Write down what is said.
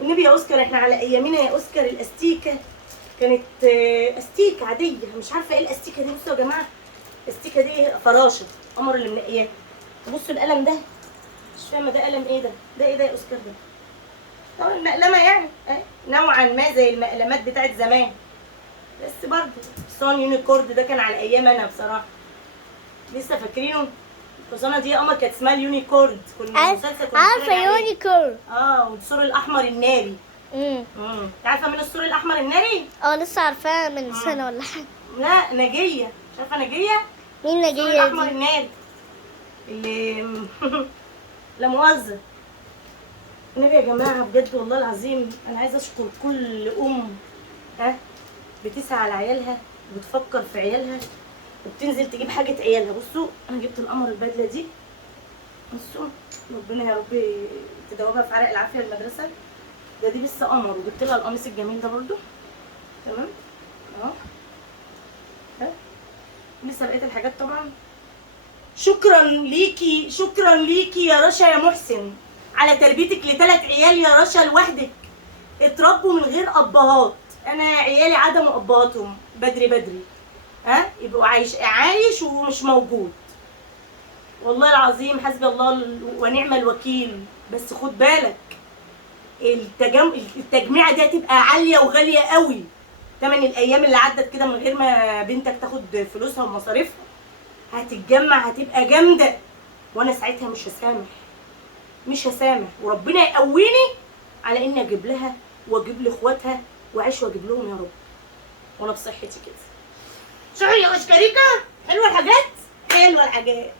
والنبي يا اوسكار احنا على ايامنا يا اوسكار الاستيكه كانت استيكه عاديه، مش عارفه ايه الاستيكه دي. بصوا يا جماعه الاستيكه دي فراشه قمر اللي منقياه. بصوا القلم ده مش فاهمه ده قلم ايه ده ايه ده يا اوسكار ده؟ طبعا المقلمه يعني نوعا ما زي المقلمات بتاعت زمان، بس برضه حصان يونيكورد ده كان على ايام انا بصراحه لسه فاكرينه. الحصانه دي يا قمر كانت اسمها اليونيكورد، كنا مسلسل كنا عارفه يونيكورن. والسور الاحمر الناري. عارفه مين السور الاحمر الناري؟ لسه عارفاها من سنه ولا حاجه. لا نجيه، مش عارفه نجيه؟ مين السور نجيه الاحمر دي؟ الناري اللي لا مؤاخذه. النبي يا جماعه بجد والله العظيم انا عايزه اشكر كل بتسعى على عيالها وبتفكر في عيالها وبتنزل تجيب حاجه عيالها. بصوا انا جبت القمر البدله دي، بصوا ربنا يا رب تدوبها في عرق العافيه المدرسه. دي لسه قمر، وجبت لها القميص الجميل ده برضو تمام اهو. لسه بقيت الحاجات طبعا. شكرا ليكي يا رشا يا محسن على تربيتك ل3 عيال يا رشا لوحدك، اتربوا من غير ابهات. انا عيالي عدموا ابهاتهم بدري يبقوا عايش ومش موجود. والله العظيم حسبي الله ونعم الوكيل. بس خد بالك التجميعه دي هتبقى عاليه وغاليه قوي. تمن الايام اللي عدت كده من غير ما بنتك تاخد فلوسها ومصاريفها هتتجمع، هتبقى جامده. وانا ساعتها مش هسامح وربنا يقويني على اني اجيب لها واجيب لاخواتها واعيش واجيب لهم يا رب وانا بصحتي كده. شعري يا اشكريكه حلوه الحاجات.